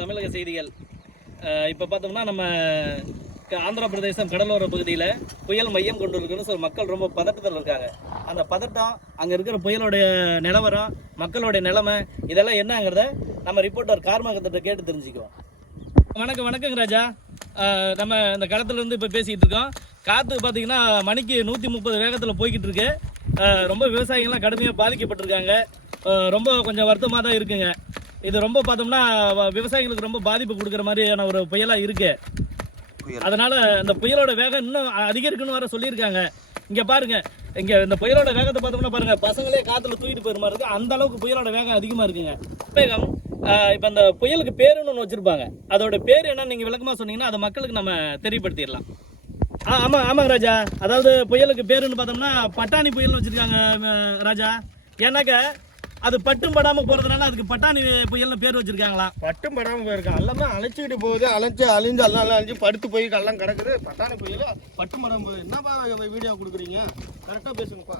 தமிழக செய்திகள். இப்போ பார்த்தோம்னா நம்ம ஆந்திர பிரதேசம் கடலோர பகுதியில் புயல் மையம் கொண்டு இருக்குன்னு சொல்ல மக்கள் ரொம்ப பதட்டத்தில் இருக்காங்க. அந்த பதட்டம், அங்கே இருக்கிற புயலுடைய நிலவரம், மக்களுடைய நிலைமை, இதெல்லாம் என்னங்கிறத நம்ம ரிப்போர்ட்டர் கார்மகத்திட்ட கேட்டு தெரிஞ்சுக்குவோம். வணக்கங்க ராஜா. நம்ம இந்த களத்துலேருந்து இப்போ பேசிகிட்டு இருக்கோம். காற்று பார்த்தீங்கன்னா மணிக்கு 130 வேகத்தில் போய்கிட்டு இருக்கு. ரொம்ப விவசாயிகள்லாம் கடுமையாக பாதிக்கப்பட்டிருக்காங்க. ரொம்ப கொஞ்சம் வருத்தமாக தான் இருக்குங்க. இது ரொம்ப பார்த்தோம்னா விவசாயிகளுக்கு ரொம்ப பாதிப்பு கொடுக்குற மாதிரியான ஒரு புயலாக இருக்கு. அதனால இந்த புயலோட வேகம் இன்னும் அதிகரிக்கணும் வர சொல்லியிருக்காங்க. இங்கே பாருங்க, இங்கே இந்த புயலோட வேகத்தை பார்த்தோம்னா பாருங்க, பசங்களே காற்றுல தூக்கிட்டு போயிற மாதிரி இருக்கு. அந்த அளவுக்கு புயலோட வேகம் அதிகமாக இருக்குங்க. வேகம் இப்போ அந்த புயலுக்கு பேருன்னு ஒன்று வச்சிருப்பாங்க. அதோட பேர் என்னன்னு நீங்கள் விளக்கமாக சொன்னீங்கன்னா அதை மக்களுக்கு நம்ம தெரியப்படுத்திடலாம். ஆமாங்க ராஜா. அதாவது புயலுக்கு பேருன்னு பார்த்தோம்னா பட்டாணி புயல்னு வச்சிருக்காங்க ராஜா. ஏன்னாக்க அது பட்டும் படாமல் போகிறதுனால அதுக்கு பட்டாணி புயல்னு பேர் வச்சிருக்காங்களாம். பட்டும் படாமல் போயிருக்கான், எல்லாமே அழைச்சிக்கிட்டு போகுது, அழிஞ்சு எல்லாம் அழிஞ்சு படுத்து போய் எல்லாம் கிடக்குது. பட்டாணி புயல் பட்டும் படாமல் போகுது. என்னப்பா வீடியோ கொடுக்குறீங்க? கரெக்டாக பேசுங்கப்பா.